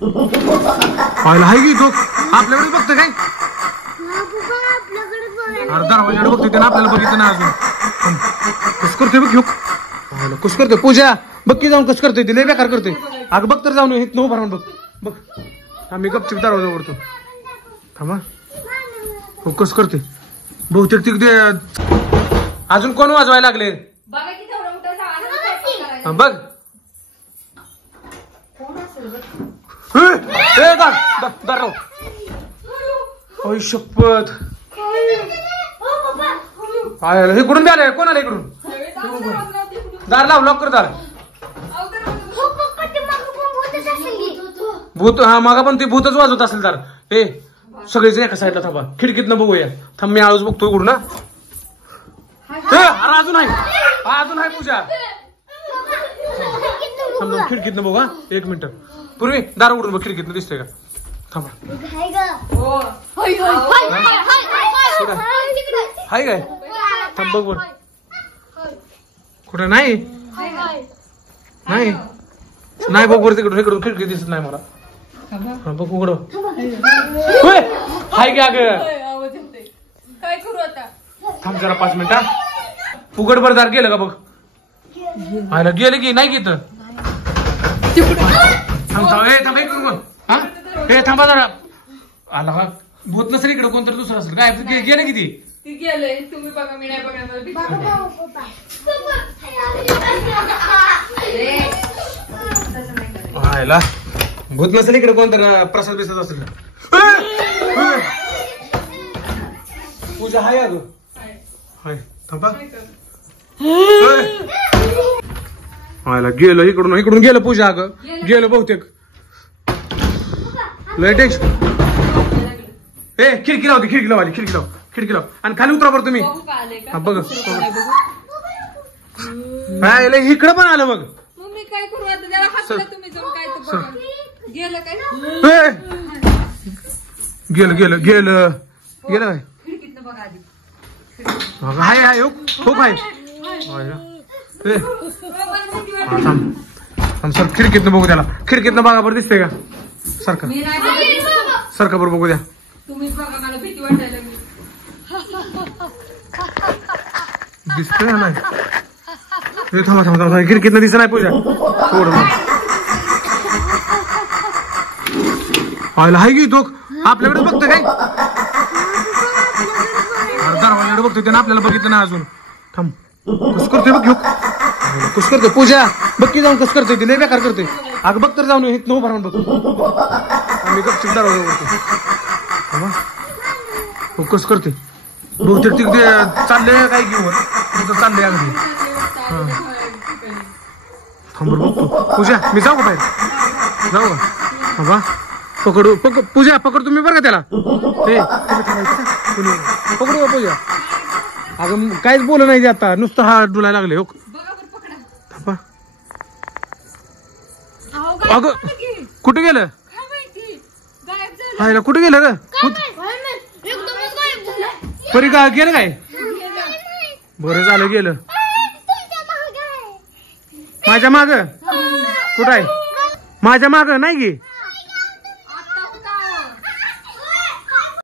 पाहिलं हाय की तो आपल्याकडे बघतोय काय दरवाजाकडे बघतोय त्यानं आपल्याला बघितलं ना अजून कस करतोय बघ कस करतोय पूजा बघ की जाऊन कस करतोय लय बेकार करतोय अगं बघ तर जाऊन इथं उभा राहून बघ बघ आम्ही गपचिप दरवाजा उघडतो थांबा हो कस करतोय बहुतेक तिकडे अजून कोण वाजवायला लागले बघ शपथ हे कुठून आलंय कोण आलं इकडून दार लाव लॉक कर दार भूत हा मागा पण ते भूतच वाजवत असेल दार हे सगळेच एका साईडला थांबा खिडकीतनं बघूया थांब मी आळूच बघतो इकडून ना अजून आहे पूजा खिडकीतनं बघ हा 1 मिनिट पूर्वी दार उघडून बघ खिडकीतनं दिसतंय का थांबा हाय काय थांब बघ बर कुठं नाही नाही बघ वर तिकडून इकडून खिडकी दिसत नाही मला बघ उघड हाय का ग काय करू आता थांब जरा 5 मिनिटं उघड बर दार गेलं का बघ आयला गेलं की नाही घेत थांबा जरा आला हा भूत नसेल इकडे कोणतरी दुसरं असेल काय गेलं किती ती गेलंय तुम्ही बघा मी नाही बघणार भूत नसेल इकडे कोणतरी प्रसाद बिसाद असेल पूजा हाय अगं हाय थांबा गेलं इकडून गेलं पूजा अगं गेलं बहुतेक लेटेक्स खिडकी लावते खिडकी लाव आणि खाली उतरा बरं तुम्ही बघ इकडं पण आलं बघ मी काय करू आता त्याला हातला तुम्ही जाऊन काय तर गेलं काय गेलं काय खिडकीतनं बघा आधी हाय हो काय सर खिडकीतनं बघू त्याला खिडकीतनं बघा बरं दिसतंय का सारखं बरं बघू द्या तुम्हीच बघा मला भीती वाटायला लागली दिसतंय नाही थांबा खिडकीतनं दिसत नाही पूजा थोडं हाय की तो आपल्याकडे बघतोय काय दरवाजाकडे बघतोय त्यानं आपल्याला बघितलं ना अजून थांब कस करतोय बघ कस करतोय पूजा बघ की जाऊन कस करतोय लय बेकार करतोय अगं बघ तर जाऊन इथं उभा राहून बघ आम्ही गपचिप दरवाजा उघडतो कस करतोय बहुतेक तिकडे चाललंय काय घेऊन तिथं चाललंय अगदी थांबर बघतो पूजा मी जाऊ का बाहेर जाऊ का पकडू पूजा पकड तुम्ही बरं का त्याला पकडू पूजा अगं काहीच बोल नाही आता नुसतं हा डुलाय लागले हो अगं कुठे गेलं हायला कुठे गेलं ग परी का गेलं काय बरं झालं गेलं माझ्या माग कुठं आहे माझ्या माग नाही गे